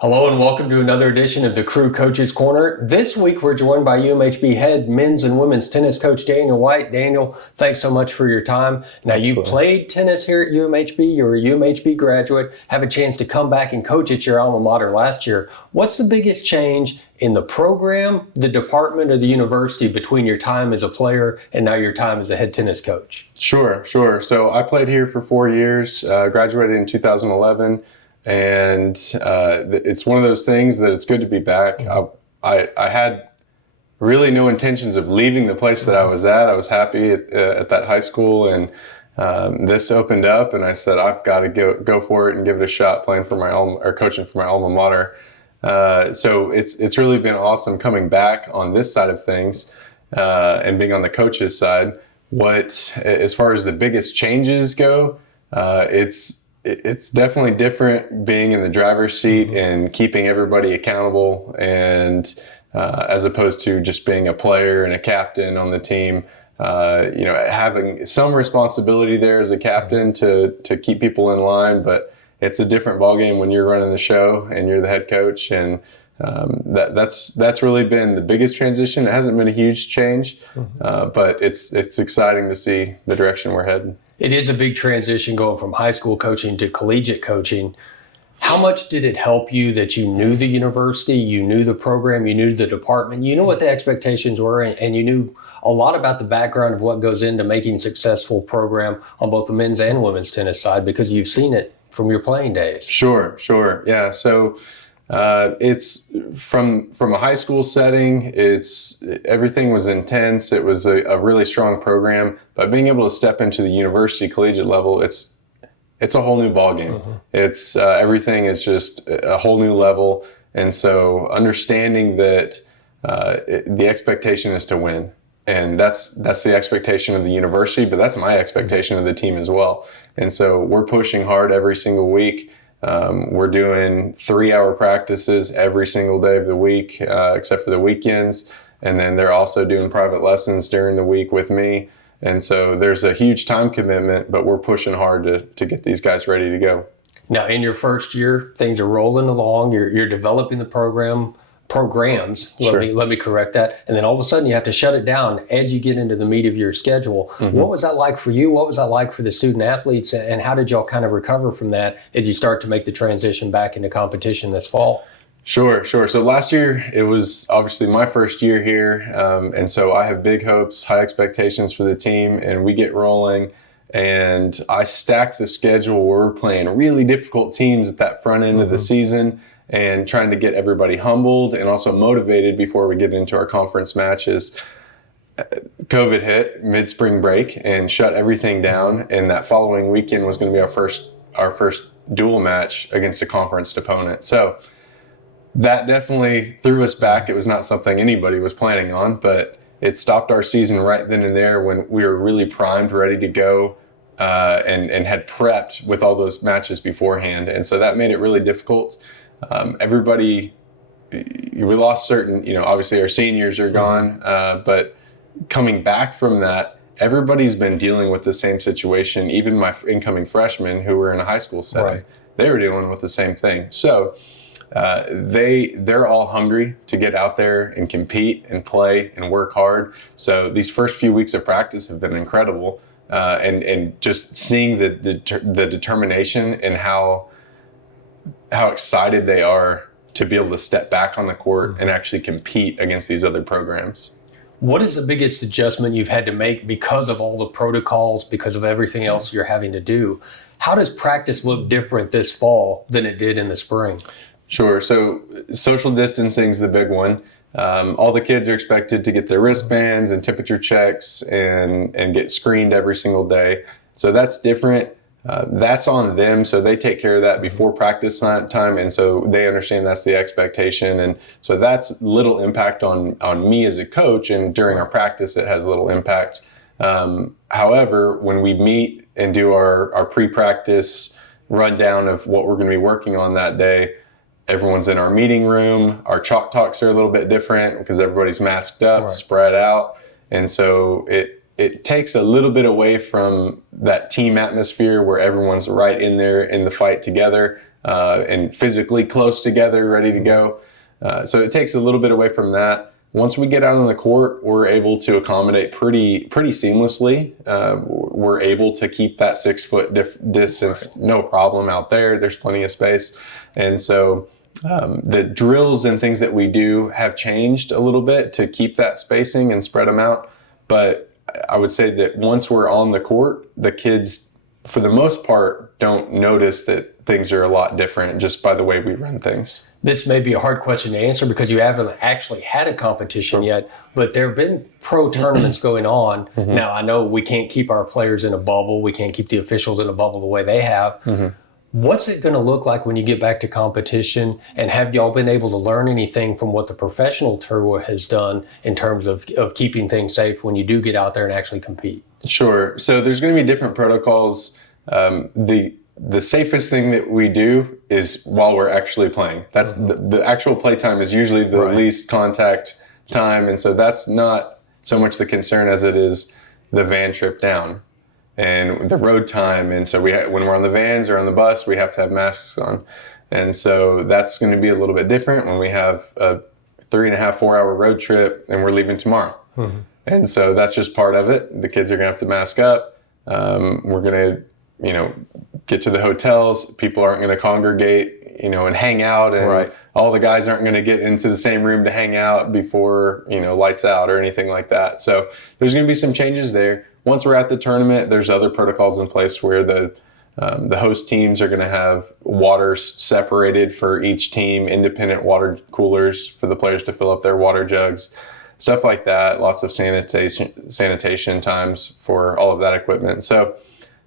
Hello and welcome to another edition of the Crew Coaches Corner. This week we're joined by UMHB head men's and women's tennis coach Daniel White. Daniel, thanks so much for your time. Now you played tennis here at UMHB, you're a UMHB graduate, have a chance to come back and coach at your alma mater last year. What's the biggest change in the program, the department, or the university between your time as a player and now your time as a head tennis coach? Sure. So I played here for 4 years, graduated in 2011. And it's one of those things that it's good to be back. I had really no intentions of leaving the place that I was at. I was happy at that high school, and this opened up, and I said I've got to go for it and give it a shot, playing for my coaching for my alma mater. So it's really been awesome coming back on this side of things and being on the coaches side. As far as the biggest changes go, it's definitely different being in the driver's seat and keeping everybody accountable, and as opposed to just being a player and a captain on the team. Having some responsibility there as a captain to keep people in line, but it's a different ballgame when you're running the show and you're the head coach. And that's really been the biggest transition. It hasn't been a huge change, but it's exciting to see the direction we're heading. It is a big transition going from high school coaching to collegiate coaching. How much did it help you that you knew the university, you knew the program, you knew the department, you knew what the expectations were, and you knew a lot about the background of what goes into making a successful program on both the men's and women's tennis side because you've seen it from your playing days? Sure. Yeah. So it's from a high school setting, everything was intense. It was a really strong program, but being able to step into the university collegiate level, it's a whole new ballgame. It's everything is just a whole new level. And so understanding that the expectation is to win, and that's the expectation of the university, but that's my expectation of the team as well. And so we're pushing hard every single week. We're doing 3-hour practices every single day of the week, except for the weekends. And then they're also doing private lessons during the week with me. And so there's a huge time commitment, but we're pushing hard to get these guys ready to go. Now, in your first year, things are rolling along. You're developing the programs. Let me correct that. And then all of a sudden you have to shut it down as you get into the meat of your schedule. What was that like for you? What was that like for the student athletes? And how did y'all kind of recover from that as you start to make the transition back into competition this fall? Sure. So last year, it was obviously my first year here. And so I have big hopes, high expectations for the team, and we get rolling. And I stacked the schedule where we're playing really difficult teams at that front end of the season, and trying to get everybody humbled and also motivated before we get into our conference matches. COVID hit mid-spring break and shut everything down, and that following weekend was going to be our first dual match against a conference opponent. So that definitely threw us back. It was not something anybody was planning on, but it stopped our season right then and there when we were really primed, ready to go, and had prepped with all those matches beforehand. And so that made it really difficult. We lost certain, obviously our seniors are gone, but coming back from that, everybody's been dealing with the same situation. Even my incoming freshmen who were in a high school setting, they were dealing with the same thing. So they're all hungry to get out there and compete and play and work hard. So these first few weeks of practice have been incredible, and just seeing the determination and how excited they are to be able to step back on the court and actually compete against these other programs. What is the biggest adjustment you've had to make because of all the protocols, because of everything else you're having to do? How does practice look different this fall than it did in the spring? Sure. So social distancing is the big one. All the kids are expected to get their wristbands and temperature checks and get screened every single day. So that's different. That's on them, so they take care of that before practice time, and so they understand that's the expectation, and so that's little impact on me as a coach, and during our practice it has little impact. However, when we meet and do our pre-practice rundown of what we're going to be working on that day, everyone's in our meeting room. Our chalk talks are a little bit different because everybody's masked up, spread out, and so it takes a little bit away from that team atmosphere where everyone's right in there in the fight together. and physically close together, ready to go. So it takes a little bit away from that. Once we get out on the court, we're able to accommodate pretty seamlessly. We're able to keep that 6 foot distance, no problem out there. There's plenty of space. And so the drills and things that we do have changed a little bit to keep that spacing and spread them out. But I would say that once we're on the court, the kids, for the most part, don't notice that things are a lot different just by the way we run things. This may be a hard question to answer because you haven't actually had a competition yet, but there have been pro tournaments going on. Mm-hmm. Now, I know we can't keep our players in a bubble. We can't keep the officials in a bubble the way they have. Mm-hmm. What's it going to look like when you get back to competition? And have y'all been able to learn anything from what the professional tour has done in terms of keeping things safe when you do get out there and actually compete? Sure. So there's going to be different protocols. The safest thing that we do is while we're actually playing. That's the actual play time is usually the least contact time. And so that's not so much the concern as it is the van trip down and the road time. And so when we're on the vans or on the bus, we have to have masks on. And so that's going to be a little bit different when we have a 3.5, 4 hour road trip and we're leaving tomorrow. Mm-hmm. And so that's just part of it. The kids are going to have to mask up. We're going to, get to the hotels. People aren't going to congregate, and hang out, and all the guys aren't going to get into the same room to hang out before, lights out or anything like that. So there's going to be some changes there. Once we're at the tournament, there's other protocols in place where the host teams are going to have waters separated for each team, independent water coolers for the players to fill up their water jugs, stuff like that. Lots of sanitation times for all of that equipment. So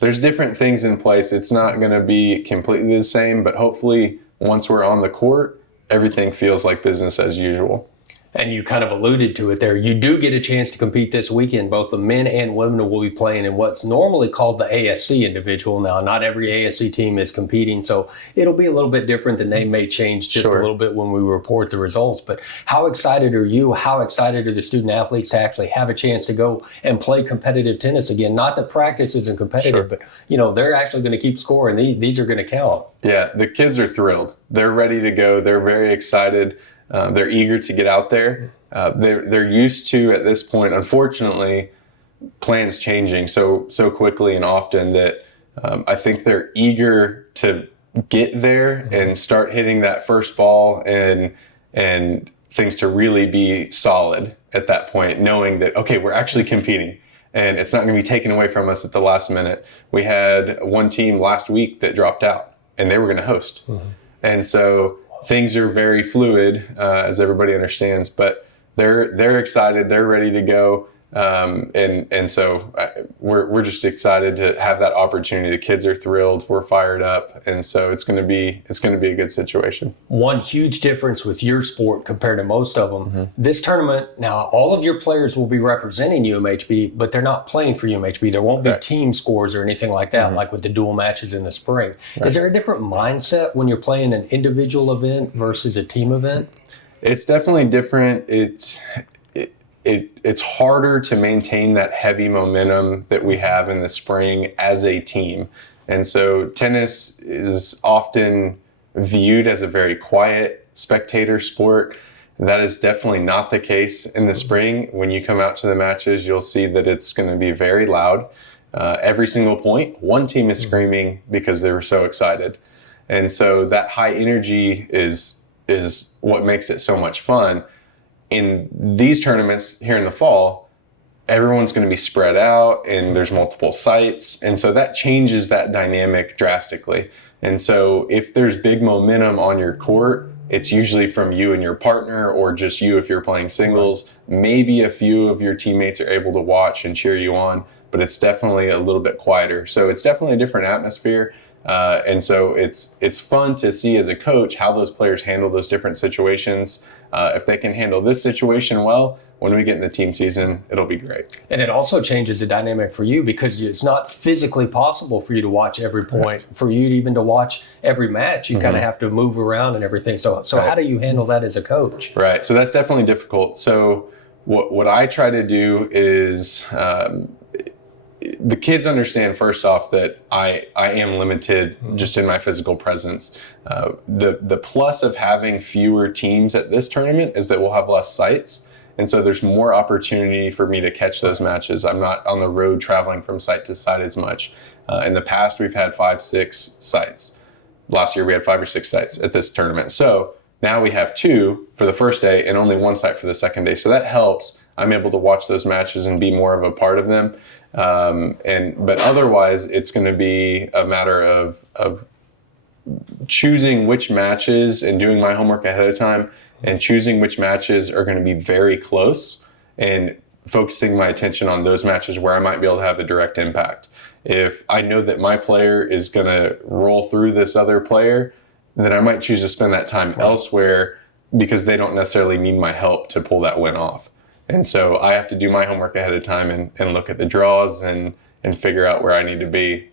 there's different things in place. It's not going to be completely the same, but hopefully once we're on the court, everything feels like business as usual. And you kind of alluded to it there. You do get a chance to compete this weekend. Both the men and women will be playing in what's normally called the ASC individual. Now, not every ASC team is competing, so it'll be a little bit different. The name may change just a little bit when we report the results. But how excited are you? How excited are the student athletes to actually have a chance to go and play competitive tennis again? Not that practice isn't competitive, but they're actually going to keep scoring. These are going to count. Yeah, the kids are thrilled. They're ready to go. They're very excited. They're eager to get out there. They're used to, at this point, unfortunately, plans changing so quickly and often that I think they're eager to get there and start hitting that first ball and things to really be solid at that point, knowing that, okay, we're actually competing and it's not going to be taken away from us at the last minute. We had one team last week that dropped out and they were going to host. Mm-hmm. And so things are very fluid, as everybody understands, but they're excited, they're ready to go, and so we're just excited to have that opportunity. The kids are thrilled, we're fired up, and so it's going to be a good situation. One huge difference with your sport compared to most of them, this tournament, now all of your players will be representing UMHB, but they're not playing for UMHB. There won't be team scores or anything like that, like with the dual matches in the spring. Is there a different mindset when you're playing an individual event versus a team event? It's definitely different. It's harder to maintain that heavy momentum that we have in the spring as a team. And so tennis is often viewed as a very quiet spectator sport. That is definitely not the case in the spring. When you come out to the matches, you'll see that it's going to be very loud. Every single point, one team is screaming because they were so excited. And so that high energy is what makes it so much fun. In these tournaments here in the fall, everyone's going to be spread out and there's multiple sites. And so that changes that dynamic drastically. And so if there's big momentum on your court, it's usually from you and your partner or just you if you're playing singles. Maybe a few of your teammates are able to watch and cheer you on, but it's definitely a little bit quieter. So it's definitely a different atmosphere. And so it's fun to see as a coach how those players handle those different situations. If they can handle this situation well, when we get in the team season, it'll be great. And it also changes the dynamic for you because it's not physically possible for you to watch every point, for you even to watch every match. You kind of have to move around and everything. So how do you handle that as a coach? Right. So that's definitely difficult. So what I try to do is the kids understand first off that I am limited just in my physical presence. The plus of having fewer teams at this tournament is that we'll have less sites. And so there's more opportunity for me to catch those matches. I'm not on the road traveling from site to site as much. In the past, we've had 5-6 sites. Last year, we had 5 or 6 sites at this tournament. So now we have 2 for the first day and only 1 site for the second day. So that helps. I'm able to watch those matches and be more of a part of them. But otherwise, it's going to be a matter of choosing which matches and doing my homework ahead of time, and choosing which matches are going to be very close and focusing my attention on those matches where I might be able to have a direct impact. If I know that my player is going to roll through this other player, then I might choose to spend that time elsewhere because they don't necessarily need my help to pull that win off. And so I have to do my homework ahead of time and look at the draws and figure out where I need to be.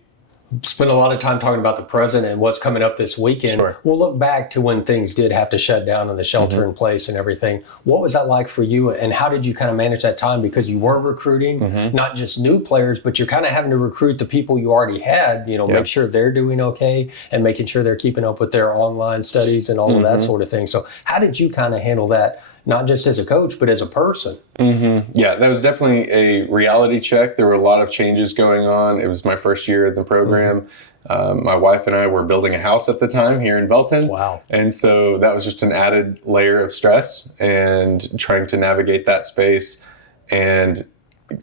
Spent a lot of time talking about the present and what's coming up this weekend. Sure. We'll look back to when things did have to shut down and the shelter in place and everything. What was that like for you, and how did you kind of manage that time? Because you weren't recruiting not just new players, but you're kind of having to recruit the people you already had, make sure they're doing okay and making sure they're keeping up with their online studies and all of that sort of thing. So how did you kind of handle that, not just as a coach, but as a person? Yeah, that was definitely a reality check. There were a lot of changes going on. It was my first year in the program. My wife and I were building a house at the time here in Belton. Wow. And so that was just an added layer of stress and trying to navigate that space. And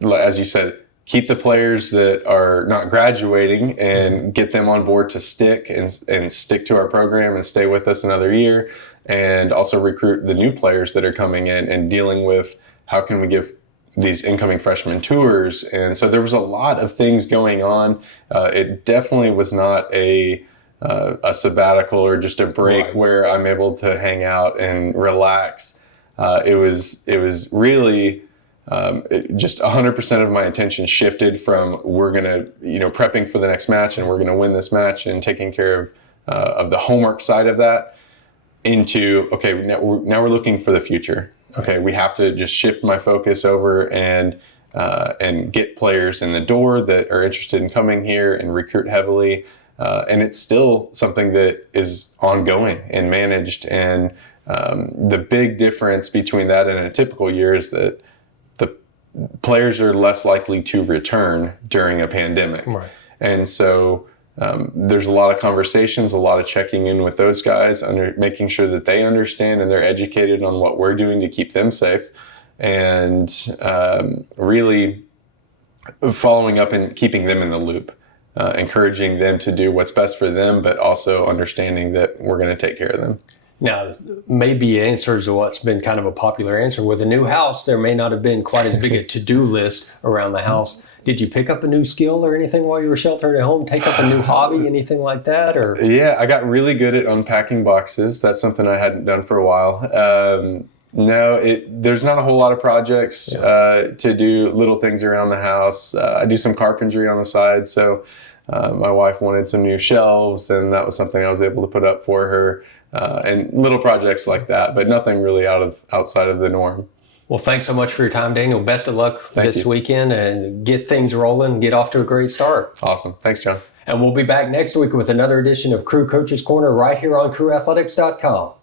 as you said, keep the players that are not graduating and get them on board to stick and stick to our program and stay with us another year. And also recruit the new players that are coming in and dealing with how can we give these incoming freshmen tours. And so there was a lot of things going on. It definitely was not a sabbatical or just a break where I'm able to hang out and relax. It was really just 100% of my attention shifted from we're going to, prepping for the next match and we're going to win this match and taking care of the homework side of that, into, okay, now we're looking for the future. Okay, we have to just shift my focus over and get players in the door that are interested in coming here and recruit heavily. And it's still something that is ongoing and managed. And the big difference between that and a typical year is that the players are less likely to return during a pandemic. Right. And so there's a lot of conversations, a lot of checking in with those guys, making sure that they understand and they're educated on what we're doing to keep them safe, and really following up and keeping them in the loop, encouraging them to do what's best for them, but also understanding that we're going to take care of them. Now, maybe answers to what's been kind of a popular answer. With a new house, there may not have been quite as big a to-do list around the house. Did you pick up a new skill or anything while you were sheltered at home? Take up a new hobby, anything like that? Or Yeah, I got really good at unpacking boxes. That's something I hadn't done for a while. No, there's not a whole lot of projects to do, little things around the house. I do some carpentry on the side, so my wife wanted some new shelves, and that was something I was able to put up for her, and little projects like that, but nothing really outside of the norm. Well, thanks so much for your time, Daniel. Best of luck this weekend, and get things rolling and get off to a great start. Awesome. Thanks, John. And we'll be back next week with another edition of Crew Coaches Corner right here on CrewAthletics.com.